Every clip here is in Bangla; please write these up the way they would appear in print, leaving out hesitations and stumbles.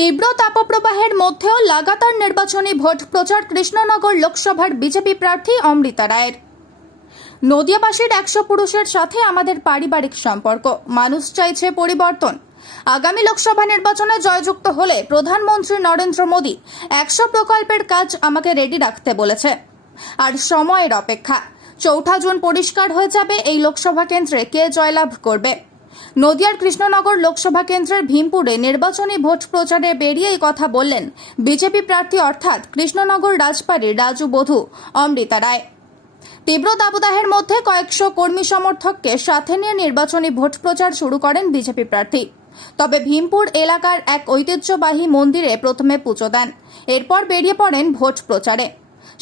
তীব্র তাপপ্রবাহের মধ্যেও লাগাতার নির্বাচনী ভোট প্রচার কৃষ্ণনগর লোকসভার বিজেপি প্রার্থী অমৃতা রায়ের। নদিয়াবাসীর 100 পুরুষের সাথে আমাদের পারিবারিক সম্পর্ক, মানুষ চাইছে পরিবর্তন। আগামী লোকসভা নির্বাচনে জয়যুক্ত হলে প্রধানমন্ত্রী নরেন্দ্র মোদী 100 প্রকল্পের কাজ আমাকে রেডি রাখতে বলেছে। আর সময়ের অপেক্ষা, 4 জুন পরিষ্কার হয়ে যাবে এই লোকসভা কেন্দ্রে কে জয়লাভ করবে। নদিয়ার কৃষ্ণনগর লোকসভা কেন্দ্রের ভীমপুরে নির্বাচনী ভোট প্রচারে বেরিয়ে এই কথা বললেন বিজেপি প্রার্থী অর্থাৎ কৃষ্ণনগর রাজবাড়ির রাজু বধূ অমৃতা রায়। তীব্র দাবদাহের মধ্যে কয়েকশো কর্মী সমর্থককে সাথে নিয়ে নির্বাচনী ভোট প্রচার শুরু করেন বিজেপি প্রার্থী। তবে ভীমপুর এলাকার এক ঐতিহ্যবাহী মন্দিরে প্রথমে পুজো দেন, এরপর বেরিয়ে পড়েন ভোট প্রচারে।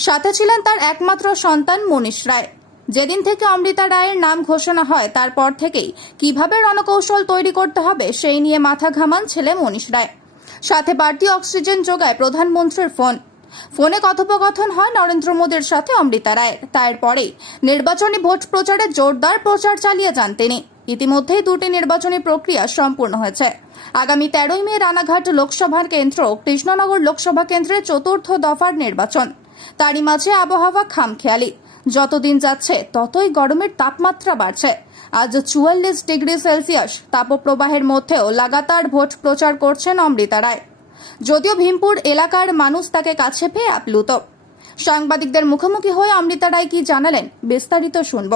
সাথে ছিলেন তার একমাত্র সন্তান মনীষ রায়। যেদিন থেকে অমৃতা রায়ের নাম ঘোষণা হয় তারপর থেকেই কিভাবে রণকৌশল তৈরি করতে হবে সেই নিয়ে মাথা ঘামান ছেলে মনীষ রায়। সাথে বাড়তি অক্সিজেন যোগায় প্রধানমন্ত্রীর ফোনে কথোপকথন হয় নরেন্দ্র মোদীর সাথে অমৃতা রায়ের। তারপরেই নির্বাচনী ভোট প্রচারে জোরদার প্রচার চালিয়ে যান তিনি। ইতিমধ্যেই 2টি নির্বাচনী প্রক্রিয়া সম্পূর্ণ হয়েছে। আগামী 13ই মে রানাঘাট লোকসভা কেন্দ্র, কৃষ্ণনগর লোকসভা কেন্দ্রের 4র্থ দফার নির্বাচন। তারই মাঝে আবহাওয়া খামখেয়ালি, যতদিন যাচ্ছে ততই গরমের তাপমাত্রা বাড়ছে। আজ 44 ডিগ্রি সেলসিয়াস তাপপ্রবাহের মধ্যেও লাগাতার ভোট প্রচার করছেন অমৃতা রায়। যদিও ভীমপুর এলাকার মানুষ তাকে কাছে পেয়ে আপ্লুত। সাংবাদিকদের মুখোমুখি হয়ে অমৃতা রায় কি জানালেন বিস্তারিত শুনব।